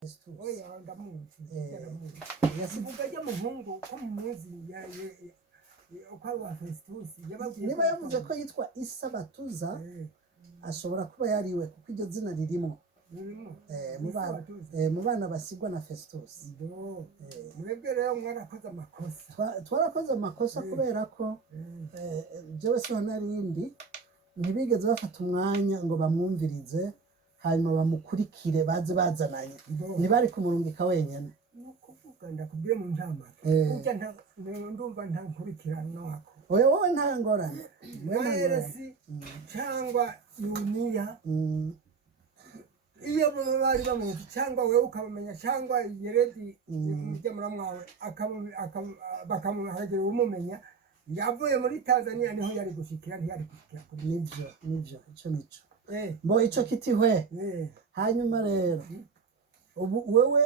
Festus oya ndamuzi ndamuzi yasize sivuga ajya muhungu ko mumuzi uko ari wa Festus yababwiye niba yavuze ko yitwa Isa Batuza ashobora kuba yariwe kuko iryo zina ririmo mu bana basigwa na Festus. mwebwe rero mwarakoze amakosa twarakoze amakosa kubera ko jewe siho narindi ntibigeze bafata umwanya ngo bamwumvirize hanyuma bamukurikire baze bazananye ntibari kumurungika wenyene. nukuvuga ndakubwiye mu njamake ujya ndumva nta nkurikirano wako oya wowe nta ngorane mwayeresi cyangwa yuniya iyo baba bari bamuzi cyangwa wewe ukabamenya cyangwa yeredi umujyamura mwawe bakamuhagira umumenya yavuye muri Tanzania niho yari gushikira ntiyari gushikira nivyo ico mbo ico kiti hwe hanyuma rero ubu wewe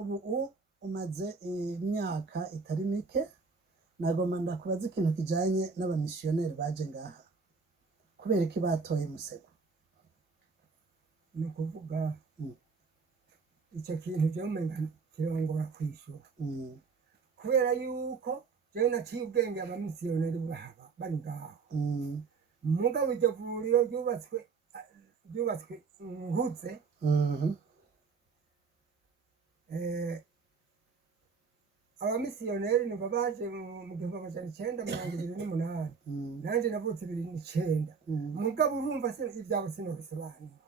ubu umaze imyaka itari mike nagomba ndakubaza ikintu kijanye n'abamisiyoneri baje ngaha kubera iki batoye Musego. ni ukuvuga icyo kintu cyo umenga kirongora kwishura kubera yuko jewe naciye ubwenge abamisiyoneri bahaba bari ngaho mugabo iryo vuriro ryubatswe nkutse abamisiyoneri nibo baje mu 1928 nanje navutse 2009 mugabo urumva se ibyabo sinobisobanura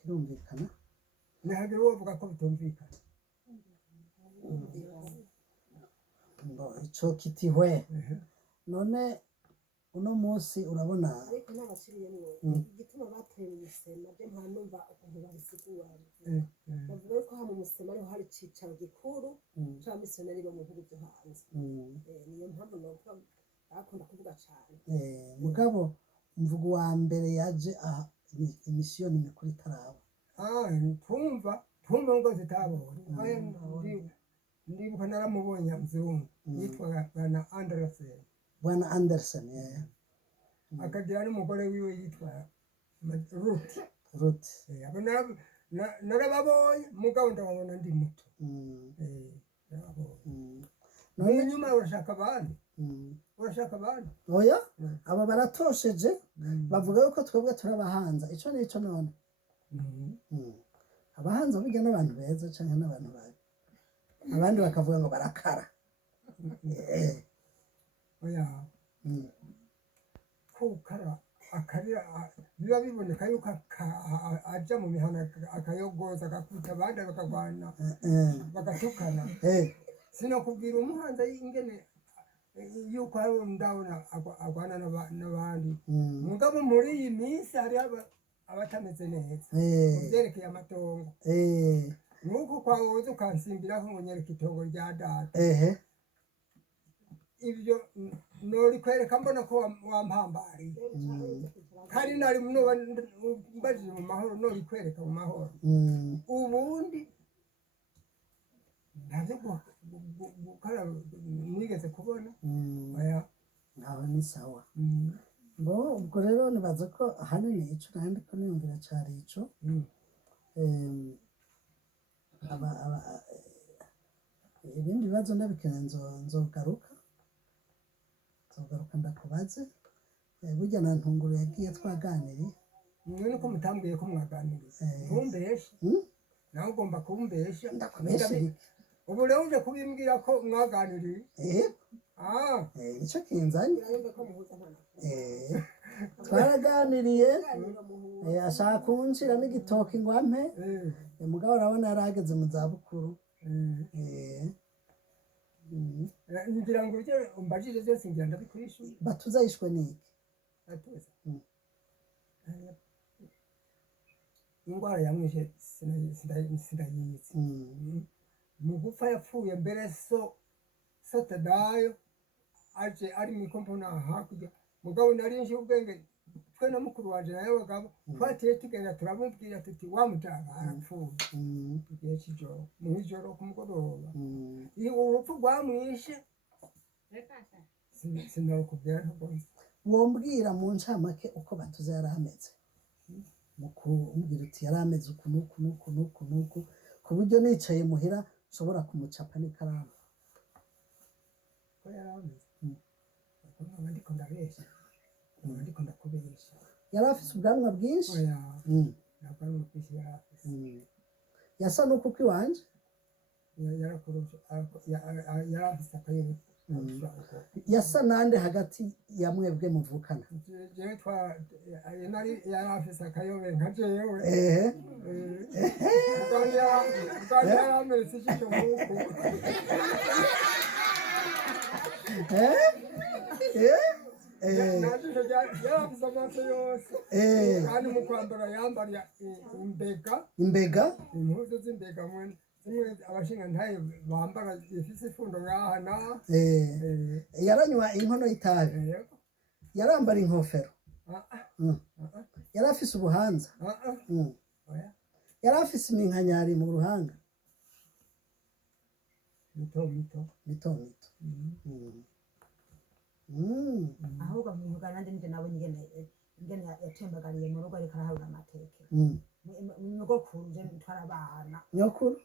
kirumvikana ntihagira uwo avuga ko bitumvikana ico kiti hwe none uno munsi urabona ariko n'abasiriyemwe igituma bateye umusema byo nta numva ukuntu babisigura bavuga ko hano umusema ariho hari icicaro gikuru c'abamisiyoneri bo mu bihugu byo hanze niyo mpamvu nuko bakunda kuvuga cane mugabo mvugo wa mbere yaje imisiyoni mikuru itaraba twumva ngo zitabonye ndibuka naramubonye muzungu yitwa Bwana Anderson akagira n'umugore wiwe yitwa Ruth narababonye mugabo ndababona ndi muto none nyuma urashaka abandi oya aba baratosheje bavuga yuko twebwe turabahanza ico nico none abahanza burya n'abantu beza canke n'abantu babi abandi bakavuga ngo barakara oya kukara akarira biba biboneka yuko aja mu mihana akayogoza agakubita abandi bakagwana bagatukana sinakubwira umuhanza ingene yuko hari ndabona agwana n'abandi mugabo muri iyi minsi hari abatameze neza byerekeye amatongo nk'uko kwawoza ukansimbiraho ngo nyereka itongo rya data ibyo nori kwereka mbona ko wampambariye kandi nari mbajije mu mahoro nori kwereka mu mahoro ubundi ntabyo gukara mwigeze kubona oya nawe ni sawa bo ubwo rero nibaza ko ahanini ico nandi ko niyumvira cari ico ibindi bibazo ndabikena nzogaruka ndakubaze burya na ntunguru yagiye twaganiriye mwe nuko mutambwiye ko mwaganiriye ntumbeshe nawe ugomba kumbesha ndakubeshe ubu rero uje kubimbwira ko mwaganiriye nicyo kinzanye twaraganiriye ashaka kunshira n'igitoki ngo ampe mugabo urabona yarageze mu zabukuru ngira ngo ibyo umbajije byose ngira ndabikwishyura Batuza yishwe n'iki Batuza indwara yamwishe sinayizi mu gupfa yapfuye mbere so Tadayo aje ari mu ikompona hakurya mugabo narinje ubwenge twe na mukuru waje nayo bagabo twatiye tugenda turamubwira tuti wamutanga arapfuye igihe cy'ijoro mu ijoro ku mugoroba iyo urupfu rwamwishe sinarukubwira ntabwo wombwira mu ncamake uko Batuza yari ameze mu kumbwira uti yari ameze uku n'uku n'uku n'uku n'uku ku buryo nicaye muhira nshobora kumucapa n'ikaramu ko yari ameze nkaba ndiko ndabeshya nkaba ndiko ndakubeshya yari afise ubwanwa bwinshi oya Mm, ntabwo ari umupisi yari afise mm. yasa n'uku kw'iwanje yari afise akayeri yasa nande hagati ya mwebwe muvukana jewe yari afise akayobe nka jewe ehe ubwanwa yari ameze ijisho nk'uku nta jisho yari afise amaso yose kandi mu kwambara yambara imbega impuzu z'imbega zimwe abashingantahe bambara zifise ifundo ngaha naha yaranywa inkono y'itabi yarambara inkofero yari afise ubuhanza yari afise iminkanyari mu ruhanga mito mito mito ahubwo mwivuga nanje nije nabonye ingene yatembagariye mu rugo ariko arahabura amateke nyogokuru je twarabana nyokuru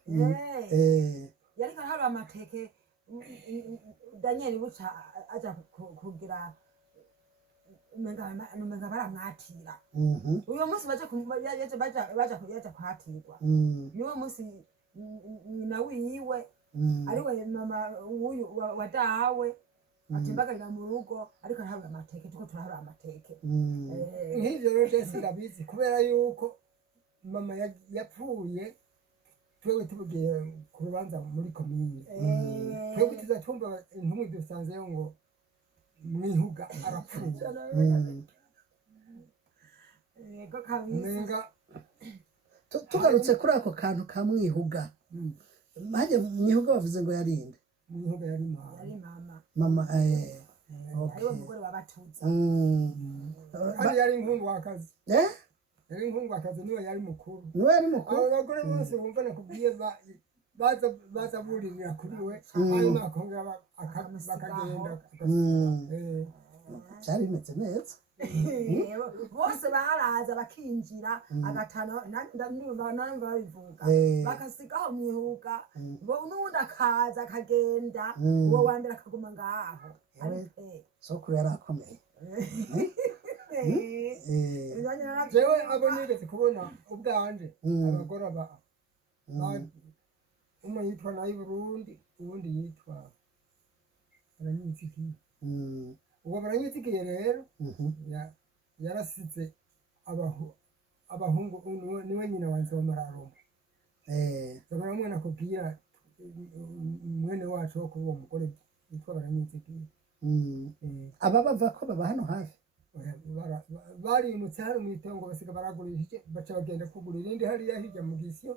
yariko arahabura amateke Daniel buca aja kugira umenga baramwatira uyo munsi baja kwatirwa niwo munsi nyina wiwe ariwe mama wuyu wa dawe atembagarira mu rugo ariko arahabura amateke tuko turahabura amateke nk'ivyo rero jesi ndabizi kubera yuko mama yapfuye twebwe tubugiye ku rubanza muri komine twebwe tuza twumva intumwa dusanzeyo ngo mwihuga arapfuye yego kabisa tugarutse kuri ako kantu ka mwihuga hajya mwihuga bavuze ngo yarinde mwihuga yari mama ariwe mugore w'abatutsi kandi yari inkunguwakazi yari inkunguwakazi niwe yari mukuru abo bagore bose bumva nakubwiye baza buririra kuri we hanyuma bakongera bakagenda byari bimeze neza bose baraza bakinjira agatana nanumva babivuga bakasigaho mwihuga n'ubundi akaza akagenda uwo wa mbere akaguma ngaho sokuru yari akomeye jewe abo nigeze kubona ubwanje abagore umwe yitwa nayi Burundi uwundi yitwa Baranyizigiye uwo Baranyizigiye rero yarasize abahungu niwe nyina wa Nzomararume Nzomararume nakubwira mwene wacu wo kuba uwo mugore yitwa Baranyizigiye aba bava ko baba hano hafi barimutse hari mw'itongo basiga baragurishije baca bagenda kugura irindi hariya hirya mu gisyo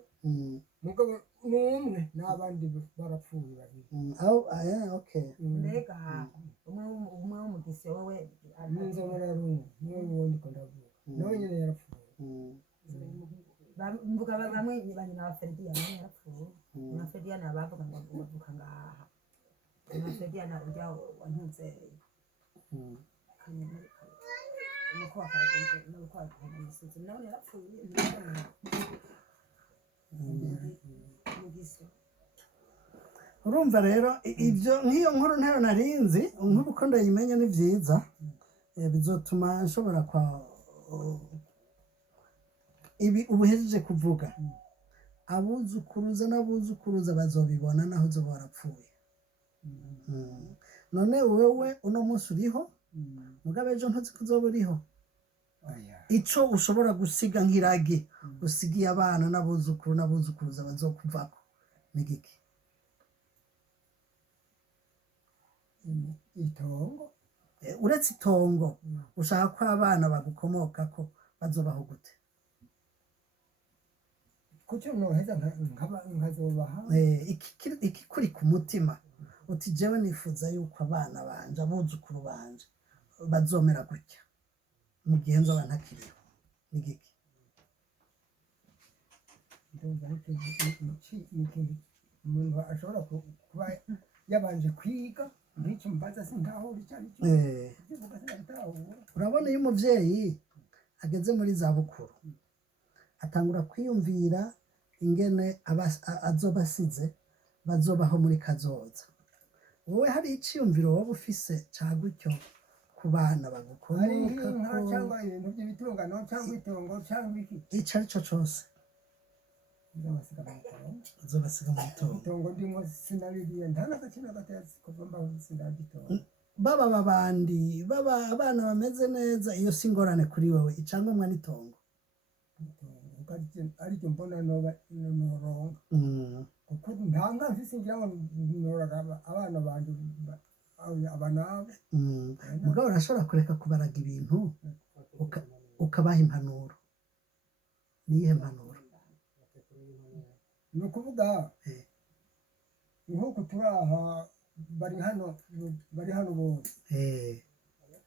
mugabo n'umwe n'abandi barapfuye babiri mbega umwe wo mu gisyo wewe Nzomararume niwe wundi ko ndavuga nawe nyene yarapfuye mvuga bamwe banyina ba Ferdinand nawe yarapfuye na Ferdinand bavuga ngo bavuka ngaha na Ferdinand ujya wantuzeye nuko akaraga umusozi nawe yarapfuye urumva rero ibyo nk'iyo nkuru ntayo narinzi nkuru uko ndayimenya ni byiza bizotuma nshobora kwa ibi ubuhejeje kuvuga abuzukuruza n'abuzukuruza bazobibona naho uzoba warapfuye none wewe uno munsi uriho mugabe ejo ntuzi ko uzoba uriho ico ushobora gusiga nk'iragi usigiye abana n'abuzukuru n'abuzukuruza bazokuvako ni giki itongo uretse itongo ushaka ko abana bagukomokako bazobaho gute kucyo noheza nkazobaha ikikuri ku mutima uti jewe nifuza yuko abana banje abuzukuru banje bazomera gutya mu gihe nzoba ntakiriho ni giki ndumva ikintu umuntu ashobora kuba yabanje kwiga nk'icyo mbaza sintaho cyari urabona iyo umuvyeyi ageze muri za bukuru atangura kwiyumvira ingene azoba asize bazobaho muri kazoza. Wowe hari iciyumviro wowe ufise ca gutyo ku bana hari bagukomoka inka ko cyangwa ibintu by'ibitungano cyangwa itongo cyangwa iki ico ari cyo cose bizabasiga mu itongo. uzobasiga mu itongo. Itongo ndimo sinabiriye nta n'agakino gatetse kuva mbaho sinagitongo. Baba babandi baba abana bameze neza, iyo si ingorane kuri wewe, icyangombwa n'itongo. Aricyo mbona noronka kuko nta nka mfise ngira ngo noraga abana banje aba nabo. Mugabo urashobora kureka kubaraga ibintu ukabaha impanuro. Niyihe mpanuro? Ni ukuvuga nk'uko turaha bari hano bose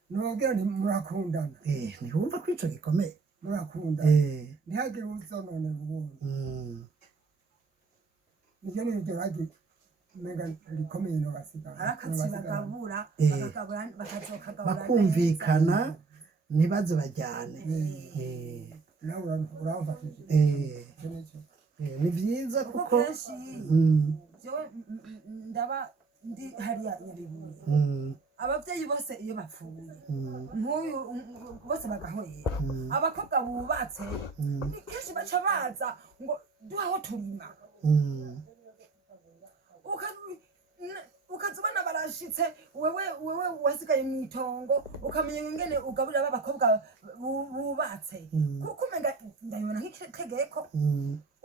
nubabwira nti murakundana, ntibumva ko ico gikomeye, murakundana ntihagire uzononera ubundi. Nivyo nivyo ragi menga rikomeye no basiga bagabura bakumvikana ntibaze bajyane. nawe uramfashije. Ni vyiza kuko kenshi jewe ndaba ndi hariya Nyabibuye, abavyeyi bose iyo bapfuye nk'uyu bose bagahoyera, abakobwa bubatse ni kenshi baca baza ngo duhaho turima, ukazibona barashitse wewe wasigaye mw'itongo ukamenya ingene ugaburira b'abakobwa bubatse kuko umenga ndabibona nk'itegeko.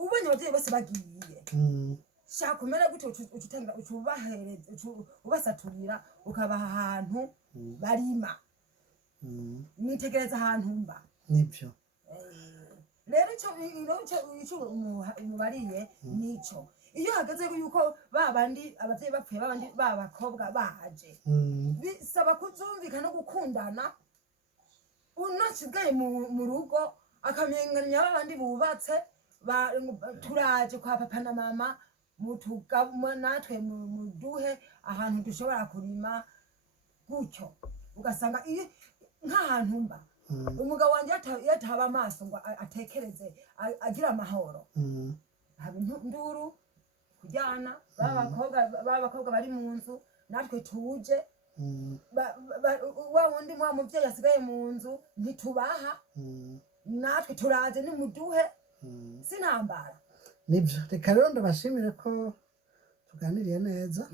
Ubonye abavyeyi bose bagiye shaka kumera gutyo ucutangira ucubahereza ubasaturira ukabaha ahantu barima, nitegereza ahantu mba. nivyo Rero ico umubariye nico, iyo hageze yuko babandi abavyeyi bapfuye babandi b'abakobwa baje bisaba kuzumvikana no gukundana. Unasigaye mu rugo akamenya babandi bubatse turaje kwa papa na mama natwe muduhe ahantu dushobora kurima gutyo. Ugasanga iyo nk'ahantu mba umugabo wanje yataba amaso ngo atekereze agira amahoro, haba induru kujyana b'abakobwa bari mu nzu, natwe tuje wa wundi mwa muvyeyi asigaye mu nzu ntitubaha, natwe turaje nimuduhe sinambara. Nibyo, reka rero ndabashimire ko tuganiriye neza.